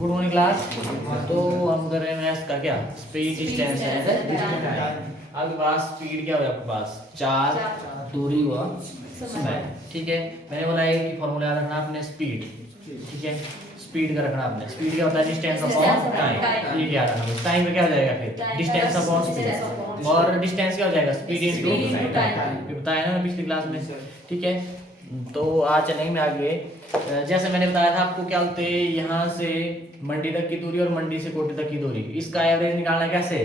Good morning class. तो हम कर रहे हैं इसका क्या स्पीड डिस्टेंस है। आपके पास स्पीड क्या हो आपके पास चार दूरी व समय। ठीक है, मैंने बोला है कि फॉर्मूला याद रखना आपने स्पीड। ठीक है, स्पीड का रखना आपने। स्पीड क्या होता है डिस्टेंस अपॉन टाइम। ये याद रखना। टाइम में क्या हो जाएगा फिर डिस्टेंस अपॉन स्पीड, और डिस्टेंस क्या हो जाएगा स्पीड इनटू टाइम। ये बताया ना पिछली क्लास में। ठीक है, तो आज चलेंगे मैं आगे। जैसे मैंने बताया था आपको क्या बोलते हैं यहाँ से मंडी तक की दूरी और मंडी से कोठी तक की दूरी, इसका एवरेज निकालना कैसे।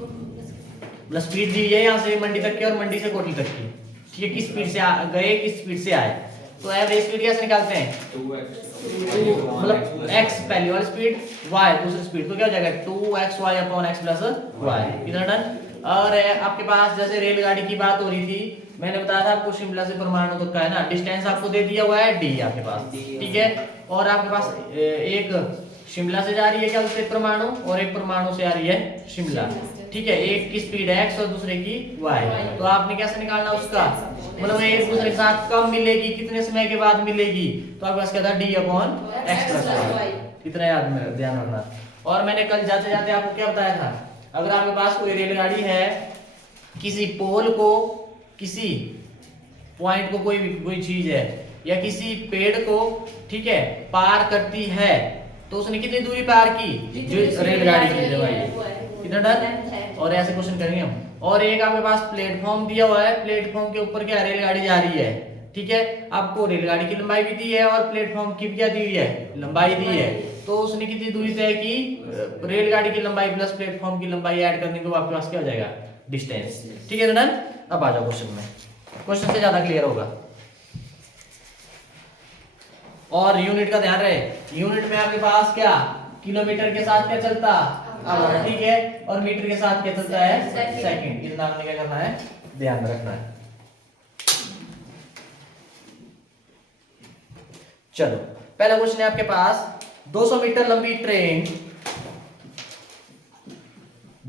मतलब स्पीड दी है यहाँ से मंडी तक की और मंडी से कोठी तक की। ठीक है, किस स्पीड से गए किस स्पीड से आए, तो एवरेज स्पीड कैसे निकालते हैं। मतलब x पहली वाली स्पीड y दूसरी स्पीड, तो क्या हो जाएगा 2xy upon x plus y। इतना डन। और आपके पास जैसे रेलगाड़ी की बात हो रही थी, मैंने बताया था आपको शिमला से परमाणु तक का है ना, डिस्टेंस आपको दे दिया हुआ है d आपके पास। ठीक है, और आपके पास एक शिमला से जा रही है क्या बोलते हैं परमाणु, और एक परमाणु से आ रही है शिमला। ठीक है, एक की स्पीड x और दूसरे की y। तो आपने कैसे निकालना उसका, मतलब एक दूसरे के साथ कब मिलेगी कितने समय के बाद मिलेगी, तो आपके पास क्या था d upon x plus y। इतना याद में ध्यान रखना। और मैंने कल जाते जाते आपको क्या बताया था, अगर आपके पास कोई रेलगाड़ी है किसी पोल को, किसी पॉइंट को, कोई चीज है या किसी पेड़ को, ठीक है, पार करती है, तो उसने कितनी दूरी पार की जो रेलगाड़ी की भाई। कितना डन। और ऐसे क्वेश्चन करेंगे हम। और एक आपके पास प्लेटफॉर्म दिया हुआ है, प्लेटफॉर्म के ऊपर क्या रेलगाड़ी जा रही है। ठीक है, आपको रेलगाड़ी की लंबाई भी दी है और प्लेटफॉर्म की भी क्या दी हुई है लंबाई दी है, तो उसने कितनी दूरी तय की, रेलगाड़ी की लंबाई प्लस प्लेटफॉर्म की लंबाई ऐड करने के बाद आपके पास क्या हो जाएगा डिस्टेंस। ठीक है डन। अब आ जाओ क्वेश्चन में, क्वेश्चन से ज्यादा क्लियर होगा। और यूनिट का ध्यान रहे, यूनिट में आपके पास क्या किलोमीटर के साथ क्या चलता आवर। ठीक है, और मीटर के साथ क्या चलता है सेकंड। इतना आपने क्या करना है ध्यान रखना है। चलो पहला क्वेश्चन है आपके पास, 200 मीटर लंबी ट्रेन,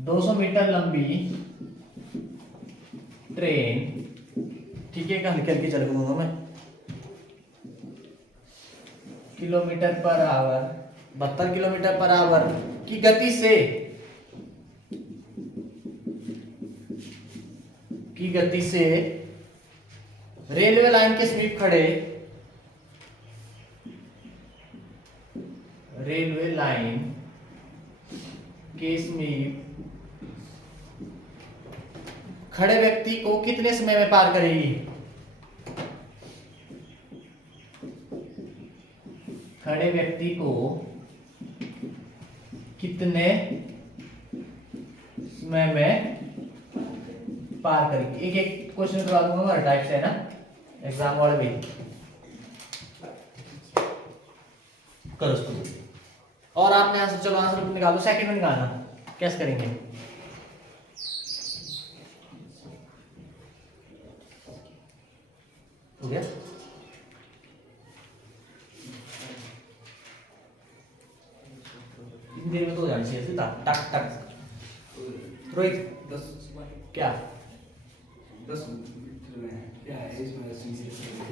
200 मीटर लंबी ट्रेन, ठीक है, हल्के हल्के चल दूंगा मैं, kilometre per hour 72 kilometre per hour की गति से रेलवे लाइन के समीप खड़े, रेलवे लाइन के समीप खड़े व्यक्ति को कितने समय में पार करेगी। खड़े व्यक्ति को कितने समय में पार करेगी। एक एक क्वेश्चन करवा दूंगा हर टाइप से है ना, एग्जाम वाले भी करो उसको। और आपने आंसर, चलो आंसर निकालो, सेकंड में निकालना कैसे करेंगे। हो गया, देर में तो हो जानी चाहिए सीधा टक टक। रोहित 10 क्या 10 क्या है इसमें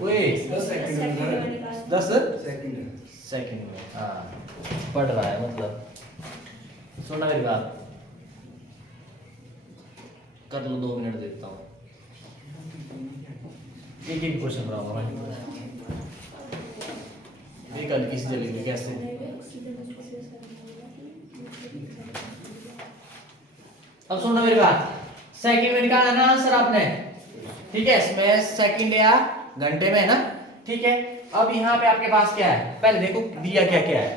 ओए 10 सेकंड 10 सेकंड सेकंड में, हाँ पढ़ रहा है मतलब। सुनना मेरी बात, कर लो 2 मिनट देता हूँ, एक एक क्वेश्चन कराऊंगा मैं। एक हल्की सी जलेगी कैसे। अब सुनना मेरी बात, सेकंड में निकालना ना आंसर आपने। ठीक है, इसमें सेकंड या घंटे में है ना। ठीक है, अब यहाँ पे आपके पास क्या है, पहले देखो दिया क्या क्या है।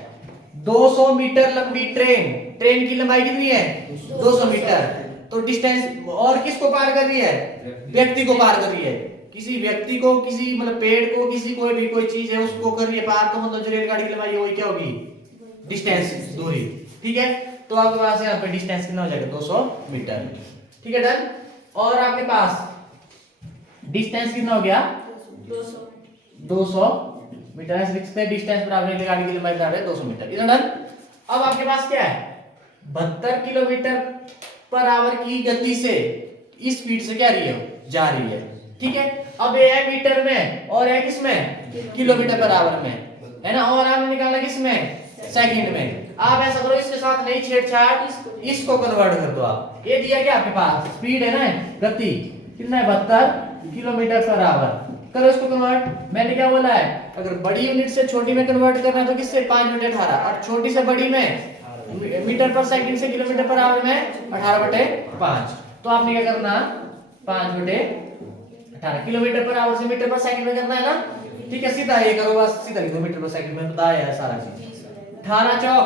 200 मीटर लंबी ट्रेन, ट्रेन की लंबाई कितनी है 200 मीटर, तो डिस्टेंस और किसको पार कर रही है, व्यक्ति को पार कर रही है। किसी व्यक्ति को, किसी मतलब पेड़ को, किसी कोई भी कोई चीज है उसको कर रही है पार, तो मतलब जो रेलगाड़ी की लंबाई है वही क्या होगी डिस्टेंस दूरी। ठीक है, तो आपके पास यहाँ पे डिस्टेंस कितना हो जाएगा 200 मीटर। ठीक है डन। और आपके पास डिस्टेंस कितना हो गया 200 मीटर। ऐसे लिख सकते हैं डिस्टेंस बराबर रेलगाड़ी की लंबाई बराबर है 200 मीटर। इतना डन। अब आपके पास क्या है 72 किलोमीटर पर आवर की गति से इस स्पीड से क्या रही है जा रही है। ठीक है, अब ये है मीटर में और है किसमें किलोमीटर पर आवर में, है ना। और आपने निकाला किसमें सेकंड में। आप ऐसा करो, इसके साथ नहीं छेड़छाड़, इसको कन्वर्ट कर दो आप। ये दिया क्या आपके पास, स्पीड है ना, गति कितना है 72 किलोमीटर पर आवर। करो इसको कन्वर्ट। मैंने क्या बोला है, अगर बड़ी यूनिट से छोटी में कन्वर्ट करना है तो किससे 5/18, और छोटी से बड़ी में मीटर पर सेकंड से किलोमीटर पर आवर में 18/5। तो आपने क्या करना, 5/18 किलोमीटर पर आवर से मीटर पर सेकंड में करना है ना, ठीक है। सीधा ये करो, बस सीधा लिखो, मीटर पर सेकंड में बताया है सारा चीज। 18 चौक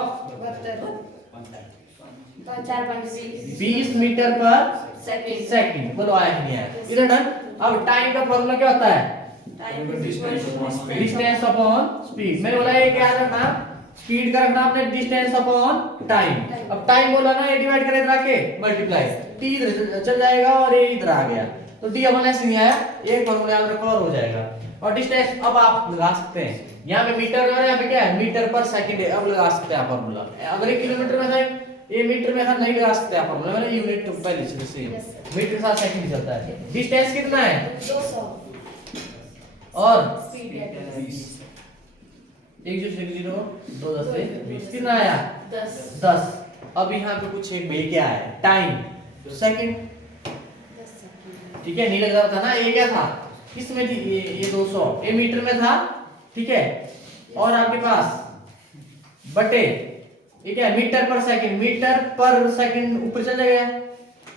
20 मीटर पर सेकंड। बोलो आया कि नहीं आया, इधर डन। अब टाइम का फॉर्मूला क्या होता है, डिस्टेंस अपॉन स्पीड। मैंने बोला ये क्या रखना, स्पीड का रखना आपने डिस्टेंस अपॉन टाइम। अब टाइम बोला ना, ये डिवाइड करें इधर आके मल्टीप्लाई, टी इधर चल जाएगा और ये इधर आ गया, तो डी अपन ऐसे नहीं आया, एक फॉर्मूला आप रखो और हो जाएगा। और डिस्टेंस अब आप लगा सकते हैं, यहाँ पे मीटर और यहाँ पे क्या है, मीटर पर सेकंड है। अब लगा सकते हैं आप फॉर्मूला। अगर 1 किलोमीटर में था, ये मीटर में था, नहीं लगा सकते आप फॉर्मूला, मैंने यूनिट तो पहले से सेम, मीटर के साथ सेकंड ही चलता है। डिस्टेंस कितना है 200 और स्पीड है 1 0 2 10 से 20 कितना आया 10। अब यहाँ पे कुछ एक भाई क्या है, टाइम सेकंड, 10 सेकंड। ठीक है। नहीं लग रहा था ना, ये क्या था, किसमें थी, ये 200 ये मीटर में था, ठीक है। और आपके पास बटे ये क्या है, मीटर पर सेकंड, मीटर पर सेकंड ऊपर चला गया,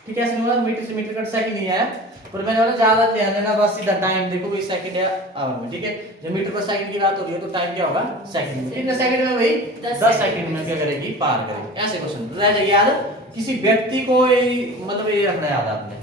ठीक है। ऐसे नहीं होगा, मीटर से मीटर का सेकंड नहीं आया, पर मैंने बोला ज्यादा ध्यान देना, बस सीधा टाइम देखो भाई सेकंड या आवर में, ठीक है। जब मीटर पर सेकंड की बात हो रही है तो टाइम क्या होगा सेकंड में। कितने सेकंड में भाई 10 सेकंड में क्या करेगी, पार करेगी। ऐसे क्वेश्चन रह जाएगा याद, किसी व्यक्ति को मतलब ये रखना याद आपने।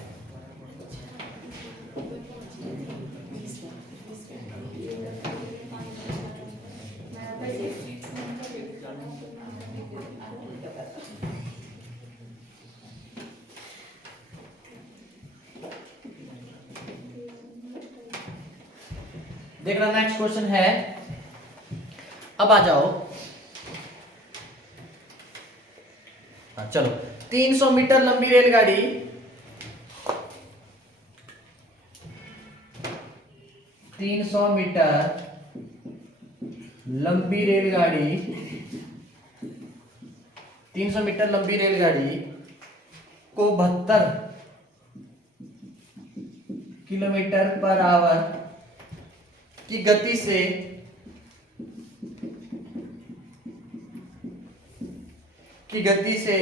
देखना नेक्स्ट क्वेश्चन है, अब आ जाओ। हाँ चलो, 300 मीटर लंबी रेलगाड़ी 300 मीटर लंबी रेलगाड़ी 300 मीटर लंबी रेलगाड़ी को 72 किलोमीटर पर आवर की गति से की गति से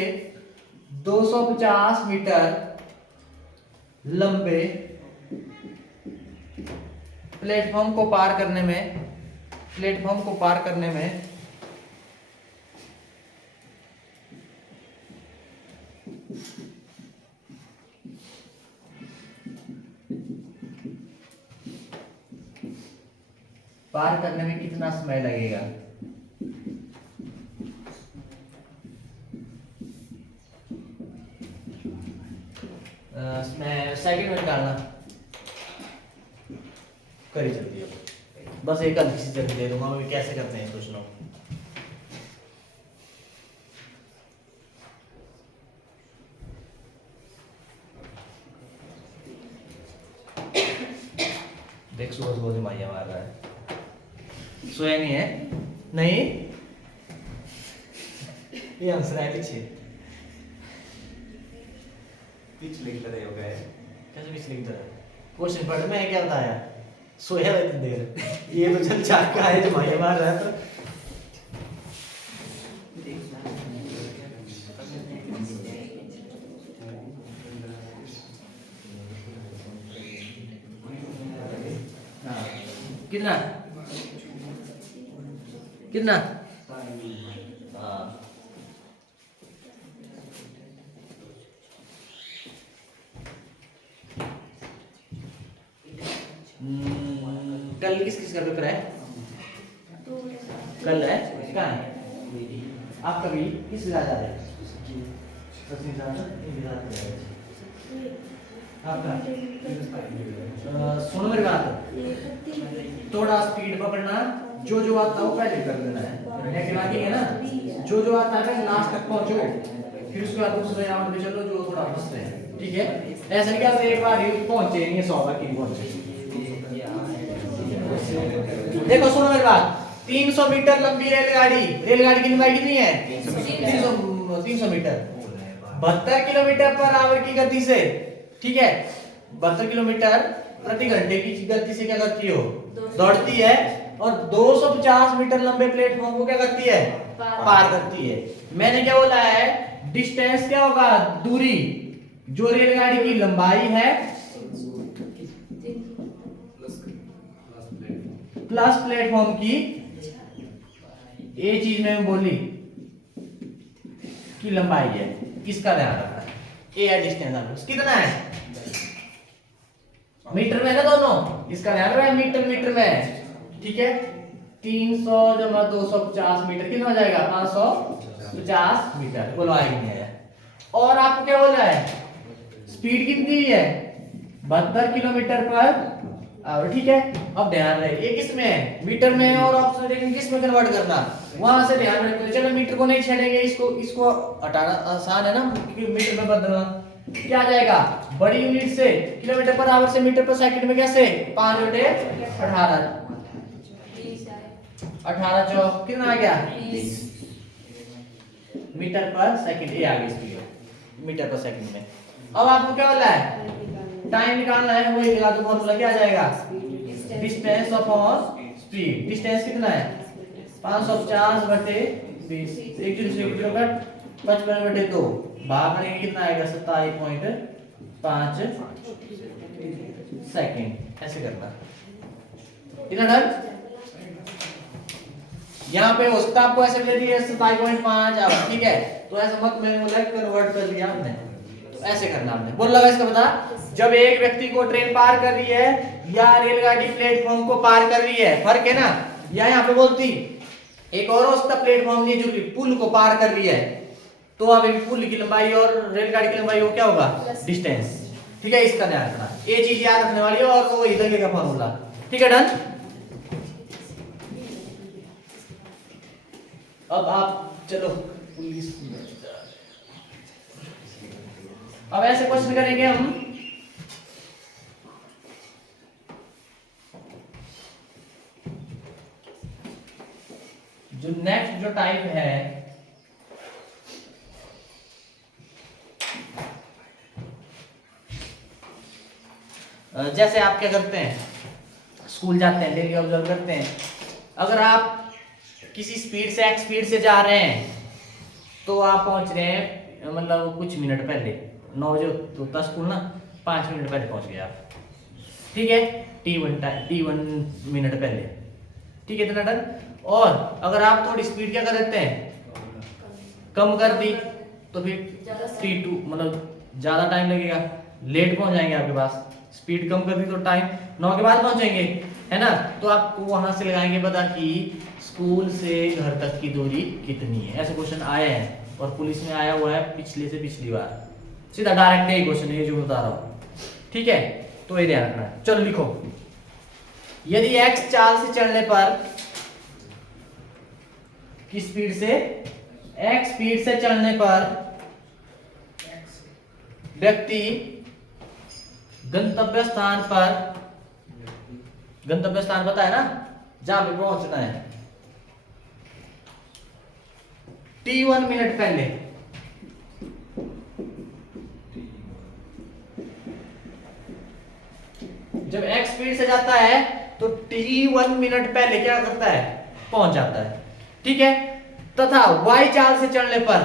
250 मीटर लंबे प्लेटफॉर्म को पार करने में कितना समय लगेगा। मैं सेकंड में डालना करी जल्दी, अब बस एक हल्की सी जल्दी दे दूंगा, मैं कैसे करते हैं सोच लो। देख सुबह सुबह से माइया मार रहा है, सोया नहीं है, नहीं ये हंस रहा है पीछे लिख रहे हो गए, कैसे पीछे लिख रहा है, क्वेश्चन पढ़ में क्या बताया, सोया है इतनी देर, ये तो चल चार का है जो माइया मार रहा है। तो कितना कितना कल किस का पेपर है, कल है, कहाँ है आपका भी, किस विधा जा रहे हैं, आपका सुनो मेरी बात, थोड़ा स्पीड पकड़ना, जो जो आता है वो पहले कर देना है ना, जो आता है लास्ट तक पहुंचो, फिर उसके बाद दूसरे राउंड में चलो जो थोड़ा फंसते हैं, ठीक है। ऐसा नहीं कि एक बार ही पहुंचे नहीं, 100 बार की पहुंचे। देखो सुनो मेरी बात, 300 मीटर लंबी रेलगाड़ी की लंबाई कितनी है 300 मीटर 72 किलोमीटर पर आवर की गति से, ठीक है 72 किलोमीटर प्रति घंटे की गति से क्या करती हो दौड़ती है, और 250 मीटर लंबे प्लेटफॉर्म को क्या करती है पार करती है। मैंने क्या बोला है, डिस्टेंस क्या होगा, दूरी जो रेलगाड़ी की लंबाई है प्लस प्लेटफॉर्म की, ये चीज मैंने बोली की लंबाई है, इसका ध्यान रखना है। ए है डिस्टेंस, कितना है मीटर में है ना दोनों, इसका ध्यान रखना है मीटर में है, ठीक है 300 जमा 250 मीटर कितना हो जाएगा 550 मीटर, बोलो आएगी नहीं आया। और आपको क्या बोला है, स्पीड कितनी है 72 किलोमीटर पर आवर, ठीक है। अब ध्यान रहे ये किस में है, मीटर में है, और ऑप्शन देखेंगे किस में कन्वर्ट करना, वहां से ध्यान रखते, चलो मीटर को नहीं छेड़ेंगे, इसको हटाना आसान है ना, क्योंकि मीटर में बदलना क्या आ जाएगा, बड़ी यूनिट से किलोमीटर पर आवर से मीटर पर सेकंड में कैसे 5 बटे 18 18 चौक कितना आ गया मीटर पर सेकंड, ये आ गई स्पीड मीटर पर सेकंड में। अब आपको क्या बोला है, टाइम निकालना है, वही लगा दो, फॉर्मूला क्या आ जाएगा डिस्टेंस अपॉन स्पीड। डिस्टेंस कितना है 550 बटे 20, 1 किलो का 55 बटे 2, भाग करेंगे कितना आएगा 27.5 सेकंड, ऐसे करना, इतना डन। यहाँ पे हो सकता है आपको ऐसे दे दिया 27.5 आवर, ठीक है, तो ऐसा मत, मैंने बोला कन्वर्ट कर दिया आपने, तो ऐसे करना आपने, बोल लगा इसका पता। जब एक व्यक्ति को ट्रेन पार कर रही है या रेलगाड़ी प्लेटफॉर्म को पार कर रही है, फर्क है ना, या यहाँ पे बोलती एक और उसका प्लेटफॉर्म नहीं जो पुल को पार कर रही है, तो अभी पुल की लंबाई और रेलगाड़ी की लंबाई वो क्या होगा डिस्टेंस, ठीक है, इसका ध्यान रखना, ये चीज याद रखने वाली है, और वो इधर का फॉर्मूला, ठीक है डन। अब आप चलो पुलिस, अब ऐसे क्वेश्चन करेंगे हम, जो नेक्स्ट जो टाइप है जैसे आप क्या करते हैं, स्कूल जाते हैं, डेली ऑब्जर्व करते हैं, अगर आप किसी स्पीड से एक्स स्पीड से जा रहे हैं, तो आप पहुंच रहे हैं मतलब कुछ मिनट पहले, 9 बजे तो होता स्कूल ना, 5 मिनट पहले पहुंच गए आप, ठीक है, T1 मिनट पहले, ठीक है, इतना डन। और अगर आप थोड़ी स्पीड क्या कर देते हैं कम कर दी, तो फिर T2 मतलब ज्यादा टाइम लगेगा, लेट पहुंच जाएंगे आपके पास, स्पीड कम कर दी तो टाइम 9 के बाद पहुंचेंगे, है ना, तो आपको वहां से लगाएंगे पता कि स्कूल से घर तक की दूरी कितनी है, ऐसे क्वेश्चन आए हैं, और पुलिस में आया हुआ है पिछले से पिछली बार, सीधा डायरेक्ट यही क्वेश्चन है जो बता रहा हूं, ठीक है, तो ये ध्यान रखना है। चलो लिखो, यदि x चाल से चलने पर किस स्पीड से, x स्पीड से चलने पर व्यक्ति गंतव्य स्थान पता है ना जहां पे पहुंचना है, T1 मिनट पहले, जब x स्पीड से जाता है तो T1 मिनट पहले क्या करता है पहुंच जाता है, ठीक है, तथा y चाल से चलने पर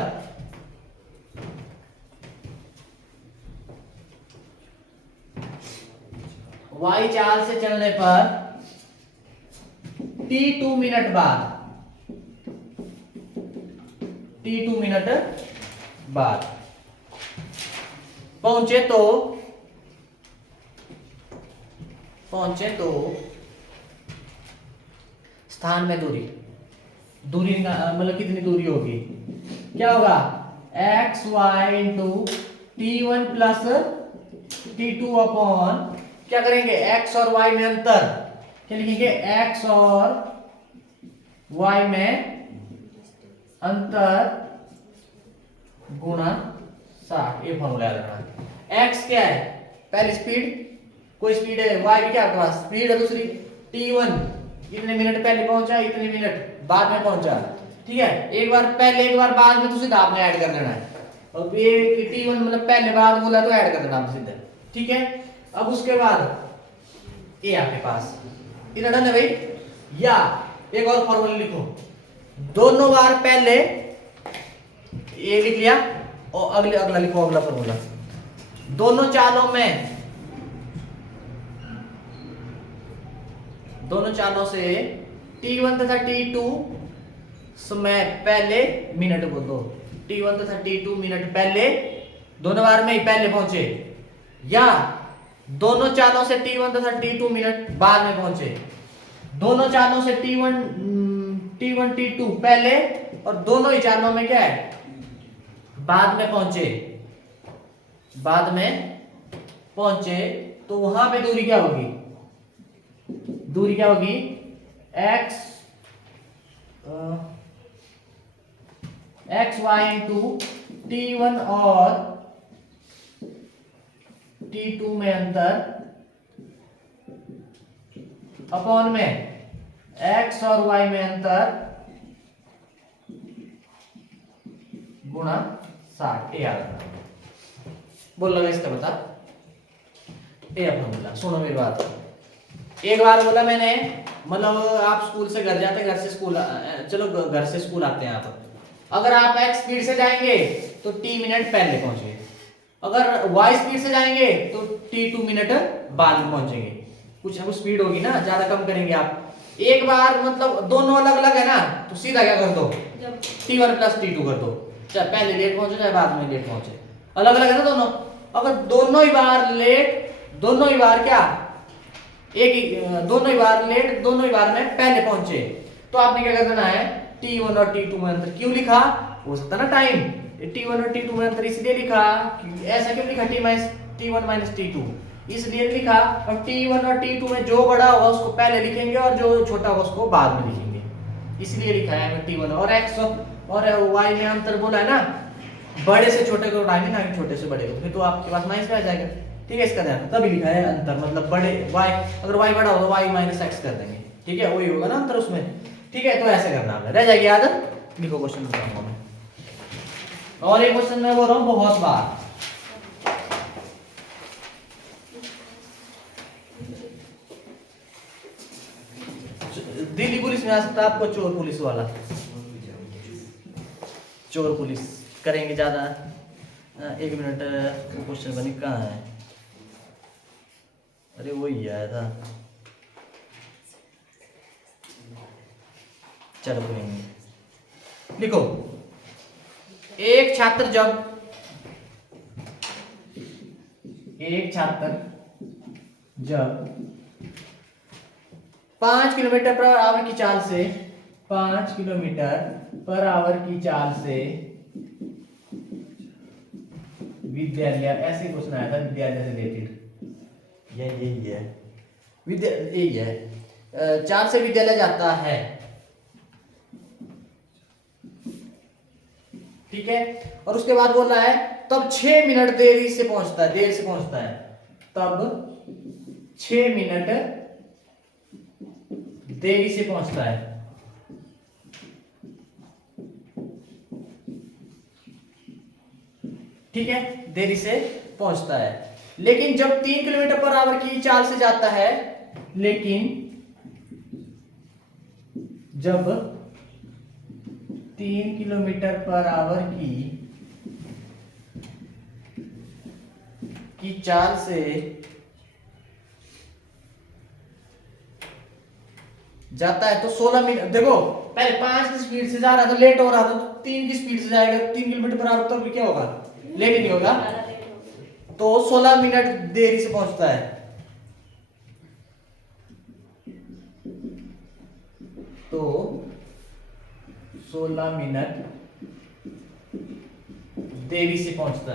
T2 मिनट बाद पहुंचे तो स्थान में दूरी मतलब कितनी दूरी होगी, क्या होगा x y into T1 plus T2 upon, क्या करेंगे x और y में अंतर, क्या लिखेंगे x और y में अंतर गुणा 60, ये फॉर्मूला याद रखना। x क्या है पहली स्पीड, कोई स्पीड है, y भी क्या आपके पास स्पीड है दूसरी, T1 इतने मिनट पहले पहुंचा, इतने मिनट बाद में पहुंचा। ठीक है, एक बार पहले एक बार बाद में तो सीधा आपने ऐड कर देना है। अब ये t1 मतलब पहले बाद बोला तो ऐड कर देना आप सीधा। ठीक है, अब उसके बाद ये आपके पास इतना डन है भाई। या एक और फॉर्मूला लिखो, दोनों बार पहले ये लिख लिया और अगले अगला लिखो, अगला फॉर्मूला। दोनों चालों से t1 तथा t2 समय पहले मिनट बोल दो। t1 तथा t2 मिनट पहले, दोनों बार में ही पहले पहुंचे, या दोनों चालों से t1 तथा t2 मिनट बाद में पहुंचे। दोनों चालों से t1 t2 पहले और दोनों ही चालों में क्या है, बाद में पहुंचे। बाद में पहुंचे तो वहां पे दूरी क्या होगी, दूरी क्या होगी, एक्स वाई इंटू t1 और t2 में अंतर अपॉन में x और y में अंतर गुणा 60। ये याद रखना, बोल लगा इसका बता। ये फॉर्मूला सुनो मेरी बात। एक बार बोला मैंने, मतलब आप स्कूल से घर जाते, घर से स्कूल, चलो घर से स्कूल आते हैं आप। अगर आप x स्पीड से जाएंगे तो t मिनट पहले पहुंचेंगे, अगर y स्पीड से जाएंगे तो t2 मिनट बाद में पहुंचेंगे। कुछ ना कुछ स्पीड होगी ना, ज्यादा कम करेंगे आप। एक बार मतलब दोनों अलग अलग है ना, तो सीधा क्या कर दो, t1 प्लस t2 कर दो, चाहे पहले लेट पहुंचे चाहे बाद में लेट पहुंचे। अलग अलग है ना दोनों। अगर दोनों ही बार लेट, दोनों ही बार क्या, एक ही, दोनों ही बार लेट, दोनों ही बार में पहले पहुंचे, तो आपने क्या कर देना है, t1 और t2 में अंतर। क्यों लिखा, हो सकता ना टाइम, t1 और t2 में अंतर इसलिए लिखा, ऐसा क्यों लिखा t1 माइनस t2, इसलिए लिखा। और t1 और t2 में जो बड़ा होगा उसको पहले लिखेंगे और जो छोटा होगा उसको बाद में लिखेंगे, इसलिए लिखा है t1। और x और y में अंतर बोला है ना, बड़े से छोटे को उठाएंगे ना कि छोटे से बड़े को, फिर तो आपके पास माइनस में आ जाएगा। ठीक है, इसका ध्यान, तभी लिखा है अंतर, मतलब बड़े y, अगर y बड़ा होगा y माइनस x कर देंगे। ठीक है, वही होगा ना अंतर उसमें। ठीक है, तो ऐसे करना है, रह जाएगी याद। लिखो क्वेश्चन बताऊंगा मैं, और एक क्वेश्चन मैं बोल रहा हूँ बहुत बार। दिल्ली पुलिस में आ सकता है आपको, चोर पुलिस वाला, चोर पुलिस करेंगे ज्यादा। एक मिनट, वो क्वेश्चन बनी कहाँ है, अरे वही आया था, चलो करेंगे। लिखो, एक छात्र जब 5 किलोमीटर पर आवर की चाल से 5 किलोमीटर पर आवर की चाल से विद्यालय, ऐसे क्वेश्चन आया था विद्यालय से रिलेटेड, यही है यही है, चाल से विद्यालय जाता है। ठीक है, और उसके बाद बोल रहा है तब 6 मिनट देर से पहुंचता है, तब 6 मिनट देरी से पहुंचता है। ठीक है, देरी से पहुंचता है। लेकिन जब 3 किलोमीटर पर आवर की चाल से जाता है, लेकिन जब 3 किलोमीटर पर आवर की चाल से जाता है तो 16 मिनट, देखो पहले 5 की स्पीड से जा रहा था, लेट हो रहा था, तो 3 की स्पीड से जाएगा, 3 किलोमीटर पर आवर, तो भी क्या होगा, लेट नहीं होगा, तो 16 मिनट देरी से पहुंचता है। तो 16 मिनट देरी से पहुंचता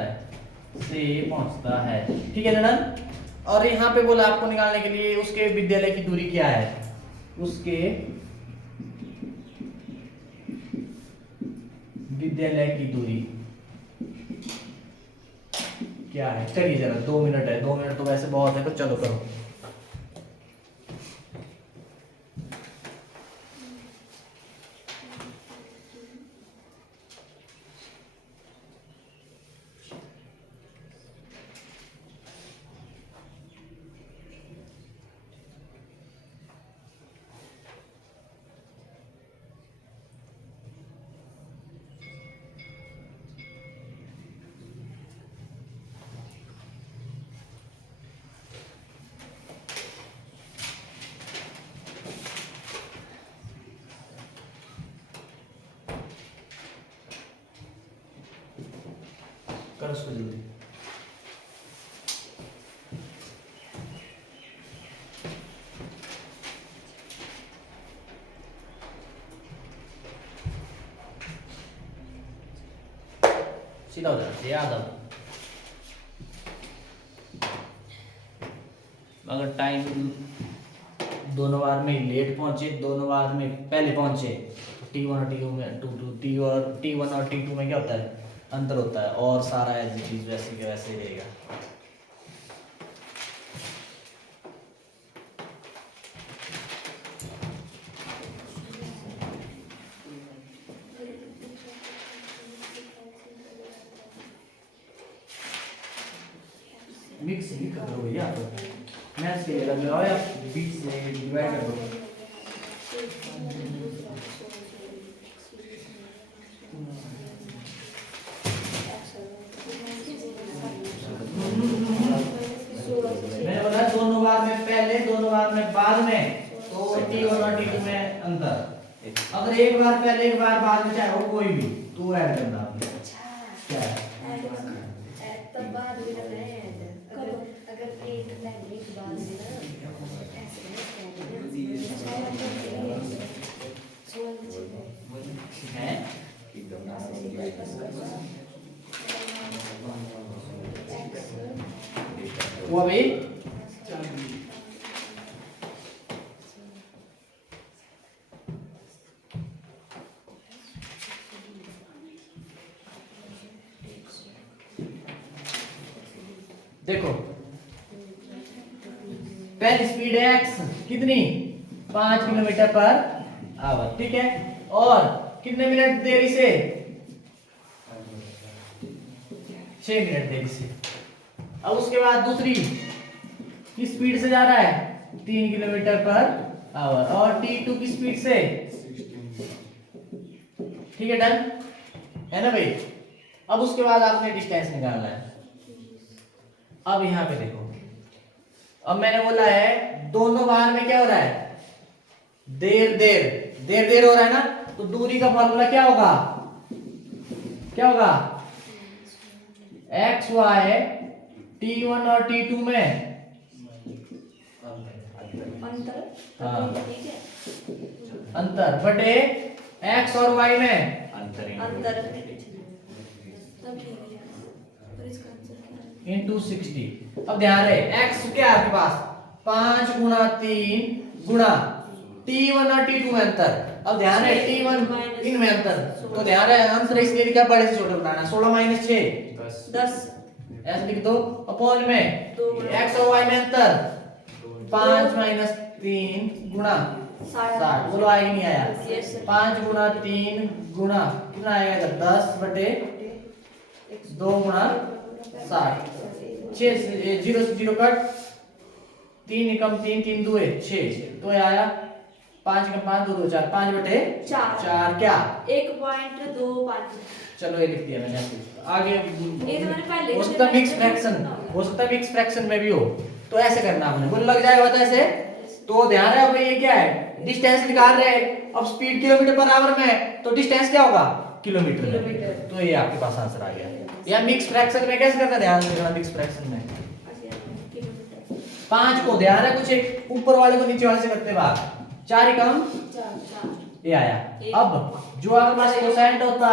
है, ठीक है ना। और यहां पे बोला आपको निकालने के लिए उसके विद्यालय की दूरी क्या है, उसके विद्यालय की दूरी क्या है। चलिए जरा 2 मिनट है, 2 मिनट तो वैसे बहुत है, तो चलो करो। कर उसको जल्दी। सीधा हो जाना चाहिए आधा। अगर टाइम दोनों बार में लेट पहुंचे, दोनों बार में पहले पहुंचे, T1 और T2 में T1 और T2 में क्या होता है, अंतर होता है, और सारा एज चीज वैसे के वैसे ही रहेगा। मिक्स ही कर दो भैया, मैथ्स के लिए लगाओ या बीच से डिवाइड कर दो। मैंने बोला दोनों बार में पहले, दोनों बार में बाद में, तो T1 और T2 में अंतर। अगर एक बार पहले एक बार बाद में, चाहे वो कोई भी, तो ऐड करना आपने। क्या है? तब बाद में करना है ऐड। अगर एक पहले एक बाद में ना ऐसे है? वो अभी देखो, पहली स्पीड है x कितनी, 5 किलोमीटर पर आवर, ठीक है, और कितने मिनट देरी से, 6 मिनट देरी से। अब उसके बाद दूसरी किस स्पीड से जा रहा है, 3 किलोमीटर पर आवर, और T2 की स्पीड से, ठीक है, डन है ना भाई। अब उसके बाद आपने डिस्टेंस निकालना है। अब यहां पे देखो, अब मैंने बोला है दोनों बार में क्या हो रहा है, देर हो रहा है ना, तो दूरी का फॉर्मूला क्या होगा, क्या होगा, एक्स वाई T1 और T2 में अंतर। हाँ। ठीक है, अंतर बटे x और y में अंतर तब ठीक है। और इसका आंसर क्या है? इंटू 60। अब ध्यान रहे x क्या है आपके पास, 5 गुणा 3 गुणा T1 और T2 में अंतर। अब ध्यान रहे T1 इनमें अंतर, तो ध्यान रहे अंतर इसलिए लिखा बड़े से छोटे बनाना, 16 माइनस 6 10 ऐसे लिख दो, अपॉन में दो गुणा। x और y में अंतर 5 माइनस 3 गुणा 60, बोलो आएगा नहीं आया, Yes, sir. 5 गुणा 3 गुणा कितना आएगा इधर, 10 बटे 2 गुणा 60, 6 से 0 से 0 कट, 3 एकम 3 3 2 6, तो ये आया 5 एकम 5 2 2 4, 5 बटे 4 क्या, 1.25। चलो ये लिख दिया मैंने ऐसे। आगे ये तो मैंने पहले हो सकता है मिक्स फ्रैक्शन, हो सकता है मिक्स फ्रैक्शन में भी हो, तो ऐसे करना आपने, बोल लग जाएगा तो ऐसे। तो ध्यान रहे, अब ये क्या है, डिस्टेंस निकाल रहे हैं, अब स्पीड किलोमीटर पर आवर में है, तो डिस्टेंस क्या होगा, किलोमीटर में, तो ये आपके पास आंसर आ गया। या मिक्स फ्रैक्शन में कैसे करना है, ध्यान रखना, मिक्स फ्रैक्शन में 5 को ध्यान है कुछ एक ऊपर वाले को नीचे वाले से करते भाग, 4 एकम 4 ये आया। अब जो आपके पास कोसाइन होता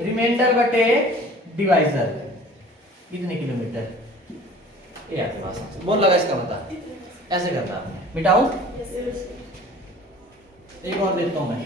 रिमाइंडर बटे डिवाइजर, कितने किलोमीटर, ये आपके पास आंसर। बोल लगा इसका बता, ऐसे करना आपने। मिटाऊं, एक और देता हूं मैं,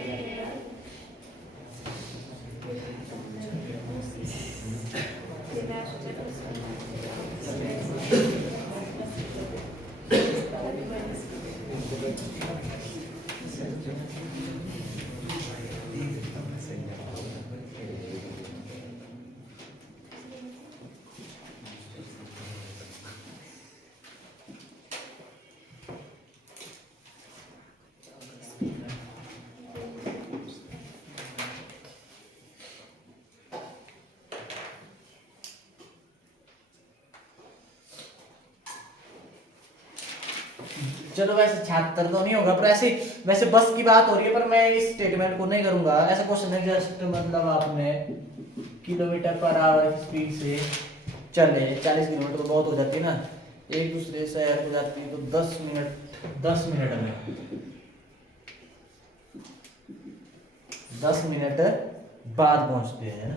चलो वैसे छात्र तो नहीं होगा, पर ऐसे वैसे बस की बात हो रही है, पर मैं इस स्टेटमेंट को नहीं करूंगा। ऐसा क्वेश्चन है जस्ट मतलब आपने किलोमीटर पर आवर की स्पीड से चले। 40 किलोमीटर तो बहुत हो जाती है ना, एक दूसरे शहर को जाती है तो 10 मिनट में 10 मिनट बाद पहुंचते हैं ना।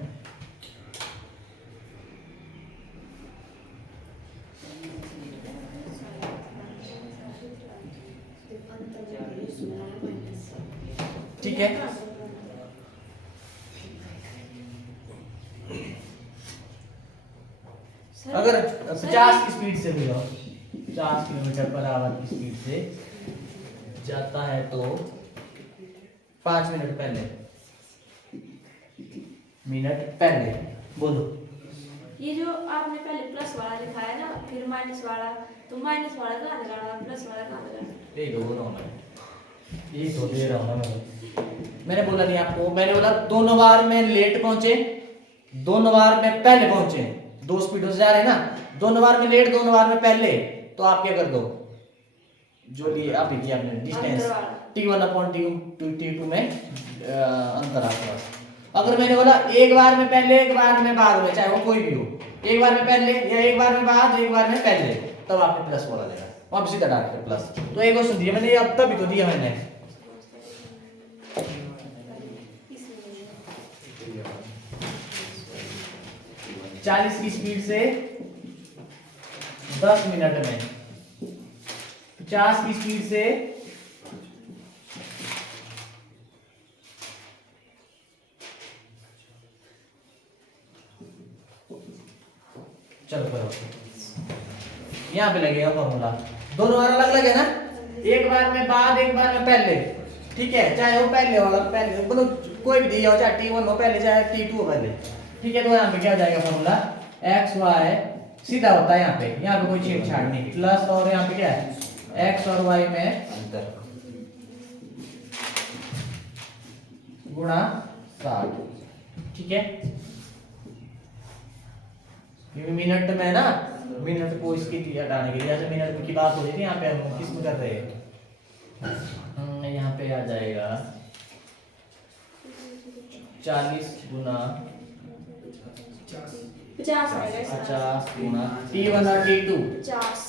ठीक है, अगर 50 की स्पीड से भी जाओ, 50 किलोमीटर पर आवर की स्पीड से जाता है तो 5 मिनट पहले बोलो। ये जो आपने पहले प्लस वाला लिखा है ना, फिर माइनस वाला, तो माइनस वाला कहाँ लगाना, प्लस वाला कहाँ लगाना? यही तो बोल रहा हूँ मैं, यही तो दे रहा हूँ ना मैंने बोला नहीं आपको, मैंने बोला 2 बार में लेट पहुंचे, 2 बार में पहले पहुंचे, 2 स्पीडों से जा रहे हैं ना, 2 बार में लेट, 2 बार में पहले, तो आप क्या कर दो, जो लिए आप लिखिए आपने डिस्टेंस t1 अपॉन t2 में अंतर आपके पास। अगर मैंने बोला एक बार में पहले एक बार में बाद में, चाहे वो कोई भी हो, एक बार में पहले या एक बार में बाद, एक बार में पहले, तब आपने प्लस बोला जाएगा, वहां सीधा डाल के प्लस। तो एक क्वेश्चन दिया मैंने, अब तभी तो दिया मैंने। 40 की स्पीड से 10 मिनट में, 50 की स्पीड से चलो करो, यहाँ पे लगेगा फॉर्मूला, दोनों बार अलग अलग है ना, एक बार में बाद एक बार में पहले, ठीक है, चाहे वो पहले वाला पहले मतलब कोई भी दिया हो, चाहे t1 हो पहले चाहे t2 हो पहले, ठीक है। तो यहाँ पे क्या हो जाएगा फॉर्मूला, एक्स वाई सीधा होता है, यहाँ पे कोई छेड़छाड़ नहीं, प्लस और यहाँ पे क्या है एक्स और वाई में अंतर गुणा 60, ठीक है। मिनट में ना, मिनट को इसकी हटाने के लिए, जैसे मिनट की बात हो रही थी, यहाँ पे हम किसमें कर रहे हैं, यहाँ पे आ जाएगा 40 गुना 50 गुना t1 और t2 50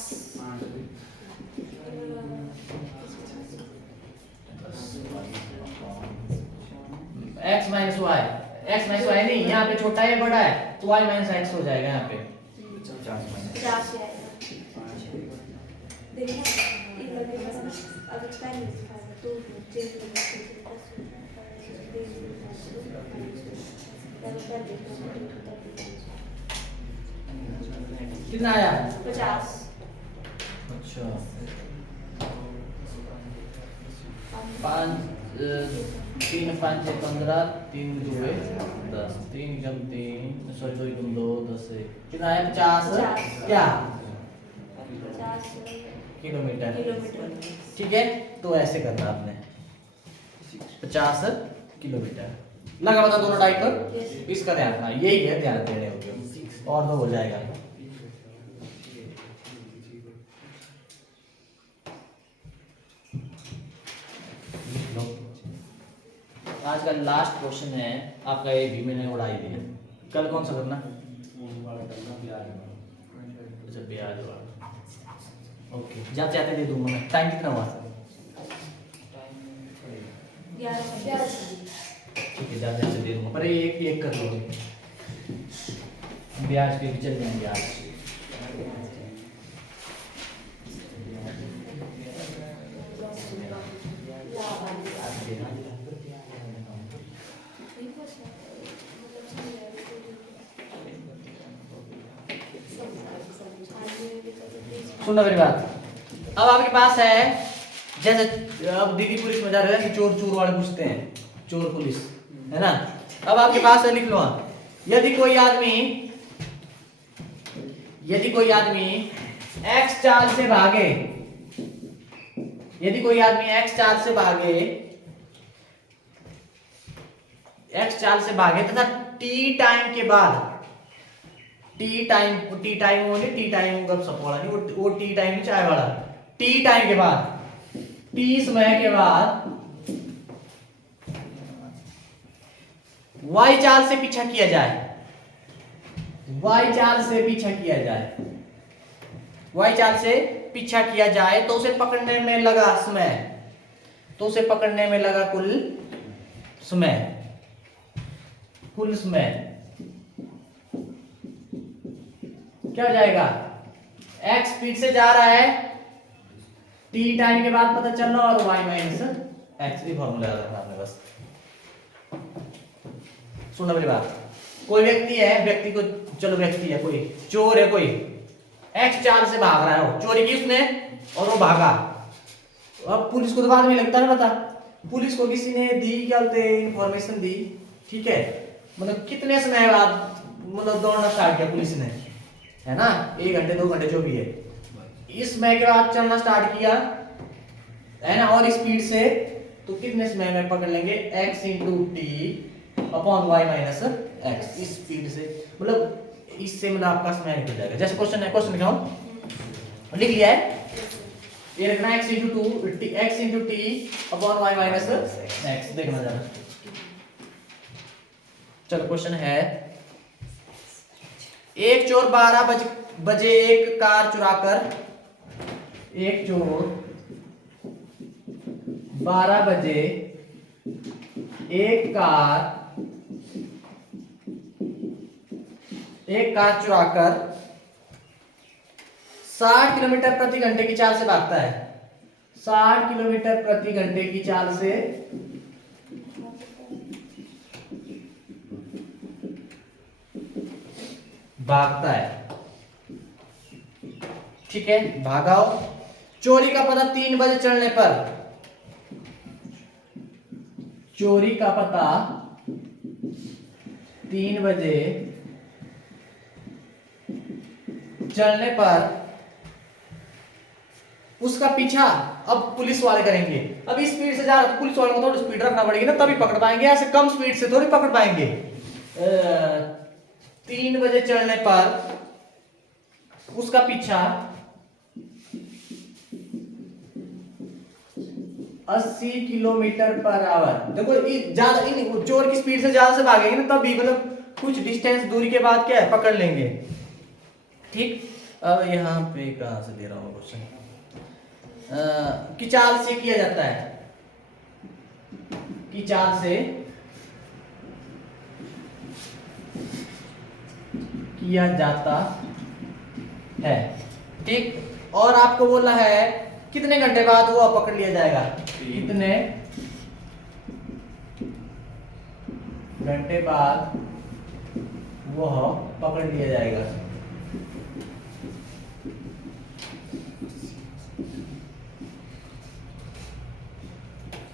x minus y, x minus y नहीं, यहाँ पे छोटा है बड़ा है तो y माइनस x हो जाएगा यहाँ पे 50 देखिए इधर भी बस अगर पहले तो कितना आया 50। अच्छा 5 3 5 6 15 3 2 10 3 जब 3 सॉरी 2 गुण 2 10 है कितना आया 50 क्या 50 किलोमीटर, ठीक है। तो ऐसे करना आपने 50 किलोमीटर लगा, बता दोनों टाइप इसका ध्यान रखना, यही है ध्यान देने होते, और तो हो जाएगा। आज का लास्ट क्वेश्चन है आपका, ये भी मैंने उड़ाई दिया, कल कौन सा करना, अच्छा ब्याज वाला, ओके जाते जाते दे दूंगा मैं। टाइम कितना हुआ, 11 ठीक है जाते जाते दे दूंगा, पर एक एक कर लो, ब्याज पे भी चल जाएंगे आज। सुनो मेरी बात, अब आपके पास है, जैसे अब दीदी पुलिस में जा रहे हैं कि चोर चोर वाले पूछते हैं, चोर पुलिस है ना, अब आपके पास है, लिख लो यदि कोई आदमी एक्स चाल से भागे, यदि कोई आदमी एक्स चाल से भागे तथा टी टाइम के बाद, टी टाइम होने, टी टाइम का सब वाला नहीं, वो टी टाइम नहीं चाय वाला, टी टाइम के बाद, टी समय के बाद वाई चाल से पीछा किया जाए, वाई चाल से पीछा किया जाए, वाई चाल से पीछा किया जाए तो उसे पकड़ने में लगा समय, तो उसे पकड़ने में लगा कुल समय, कुल समय क्या हो जाएगा? x स्पीड से जा रहा है, t टाइम के बाद पता चलना, और y माइनस एक्स भी फॉर्मूला याद रखना आपने बस। सुनना मेरी बात, कोई व्यक्ति है, व्यक्ति को चलो व्यक्ति है, कोई चोर है, कोई x चाल से भाग रहा है, वो चोरी की उसने और वो भागा। अब पुलिस को तो बाद में लगता है पता, पुलिस को किसी ने दी, क्या बोलते हैं, इंफॉर्मेशन दी, ठीक है, मतलब कितने समय बाद मतलब दौड़ना स्टार्ट किया पुलिस ने, है ना, 1 घंटे 2 घंटे जो भी है, इस समय के बाद चलना स्टार्ट किया, है ना, और स्पीड से, तो कितने समय में पकड़ लेंगे? x into t upon y minus x, इस स्पीड से, मतलब इससे मतलब आपका समय निकल जाएगा। जैसे क्वेश्चन है, क्वेश्चन लिखाओ, लिख लिया है, ये लिखना है x into t upon y minus x, देखना जरा। चलो क्वेश्चन है, एक चोर 12 बजे एक कार चुराकर, एक चोर 12 बजे एक कार चुराकर 60 किलोमीटर प्रति घंटे की चाल से भागता है, 60 किलोमीटर प्रति घंटे की चाल से भागता है, ठीक है, भागाओ। चोरी का पता 3 बजे चलने पर, चोरी का पता 3 बजे चलने पर उसका पीछा अब पुलिस वाले करेंगे। अब इस स्पीड से जा रहा है तो पुलिस वालों को थोड़ी स्पीड रखना पड़ेगी ना, तभी पकड़ पाएंगे, ऐसे कम स्पीड से थोड़ी पकड़ पाएंगे। 3 बजे चलने पर उसका पीछा 80 किलोमीटर पर आवर, देखो ज्यादा चोर की स्पीड से ज्यादा से भागेंगे ना, तभी मतलब कुछ डिस्टेंस दूरी के बाद क्या है, पकड़ लेंगे, ठीक। अब यहाँ पे कहां से दे रहा हूँ क्वेश्चन, कि चाल से किया जाता है, कि चाल से किया जाता है, ठीक। और आपको बोला है कितने घंटे बाद वो पकड़ लिया जाएगा, कितने घंटे बाद वह पकड़ लिया जाएगा।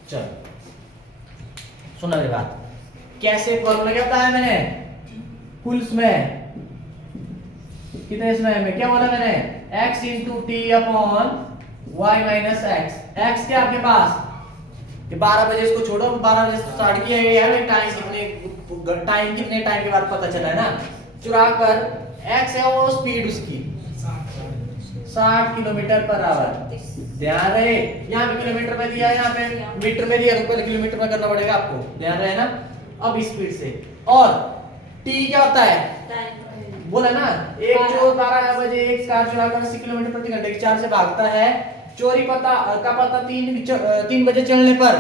चलो सुना मेरी बात, कैसे फॉर्मूला क्या बताया मैंने, कुल समय कितने समय में, क्या बोला मैंने, x into t upon y minus x, x क्या आपके पास, ये 12 बजे इसको छोड़ो, 12 बजे स्टार्ट किया है, टाइम कितने टाइम के बाद पता चला है ना, चुरा कर, x है वो स्पीड उसकी 60 किलोमीटर पर आवर, ध्यान रहे, यहाँ पे किलोमीटर में दिया है, यहाँ पे मीटर में दिया, तो पहले किलोमीटर में करना पड़ेगा आपको, ध्यान रहे ना। अब स्पीड से, और t क्या होता है, बोला ना, एक चोर 12 बजे एक कार चुराकर 80 किलोमीटर प्रति घंटे की चाल से भागता है, चोरी पता का पता 3 बजे चलने पर,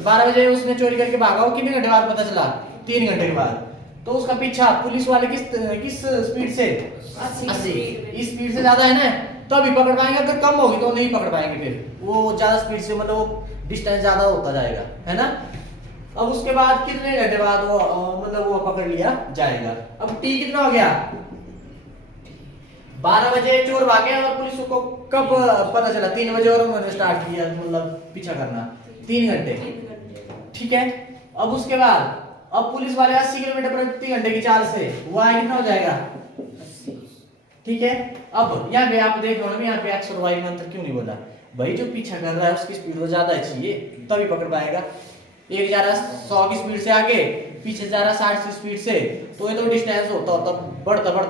12 बजे उसने चोरी करके भागा, वो कितने घंटे बाद पता चला, 3 घंटे के बाद, तो उसका पीछा पुलिस वाले किस स्पीड से, 80, इस स्पीड से ज्यादा है ना, तभी पकड़ पाएंगे, अगर कम होगी तो नहीं पकड़ पाएंगे, फिर वो ज्यादा स्पीड से मतलब वो डिस्टेंस ज्यादा होता जाएगा, है ना। अब उसके बाद कितने घंटे बाद वो मतलब वो पकड़ लिया जाएगा। अब टी कितना हो गया, 12 बजे चोर भागे और पुलिस को कब पता चला, 3 बजे, और उन्होंने स्टार्ट किया मतलब पीछा करना 3 घंटे, ठीक है। अब उसके बाद अब पुलिस वाले 80 किलोमीटर प्रति घंटे की चाल से, वाई कितना हो जाएगा, ठीक है। अब यहाँ पे आप देख लो, यहाँ पे एक्स और वाई में अंतर क्यों नहीं बोला, भाई जो पीछा कर रहा है उसकी स्पीड तो ज्यादा चाहिए तभी पकड़ पाएगा, एक जा रहा 100 की स्पीड से आगे, पीछे जा रहा 60 की स्पीड से, तो ये तो डिस्टेंस होता तब बढ़ता बहुत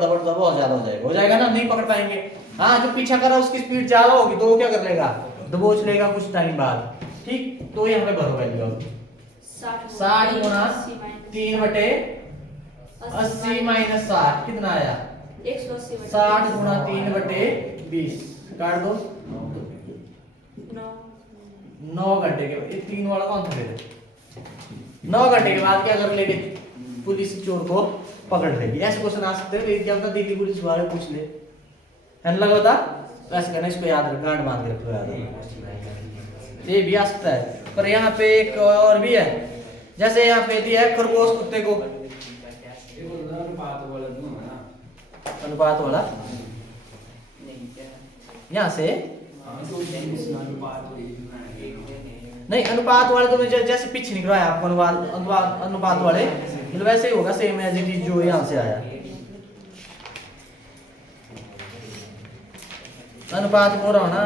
ज्यादा हो जाएगा ना, नहीं पकड़ पाएंगे। हाँ, जो पीछा कर रहा है उसकी स्पीड ज्यादा होगी तो वो क्या कर लेगा, दबोच लेगा कुछ टाइम बाद, ठीक। तो यहाँ पे भरो वैल्यू, अब 60 गुना 3/80 80 माइनस 60 कितना आया 180 60 गुणा 3/20 काट दो 9 घंटे के बाद ये 3 वाला कौन था फिर 9 घंटे के बाद क्या कर लेगी पुलिस चोर को पकड़ लेगी ऐसे क्वेश्चन आ सकते हैं क्या पता दिल्ली पुलिस वाले पूछ ले है लगा होता वैसे करना इसको याद रख गांड बांध के रखो याद ये भी आ सकता है पर यहाँ पे एक और भी है जैसे यहाँ पे दिया है खरगोश कुत्ते को ये बोल रहा है बात वाला नहीं है ना अनुपात वाला यहाँ से हां तो इसमें बात हुई नहीं अनुपात वाले तो मुझे जैसे पीछे निकला है आपको अनुपात वाले तो वैसे ही होगा सेम एज इट इज जो यहाँ से आया अनुपात हो रहा ना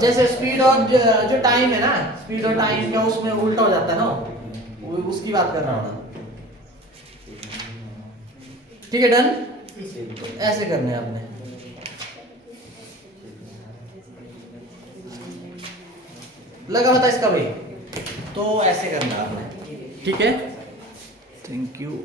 जैसे स्पीड और जो टाइम है ना स्पीड और टाइम का उसमें उल्टा हो जाता है ना वो उसकी बात कर रहा हूँ ना ठीक है डन तो ऐसे करने हैं आपने लगा होता इसका भाई तो ऐसे करना आपने ठीक है थैंक यू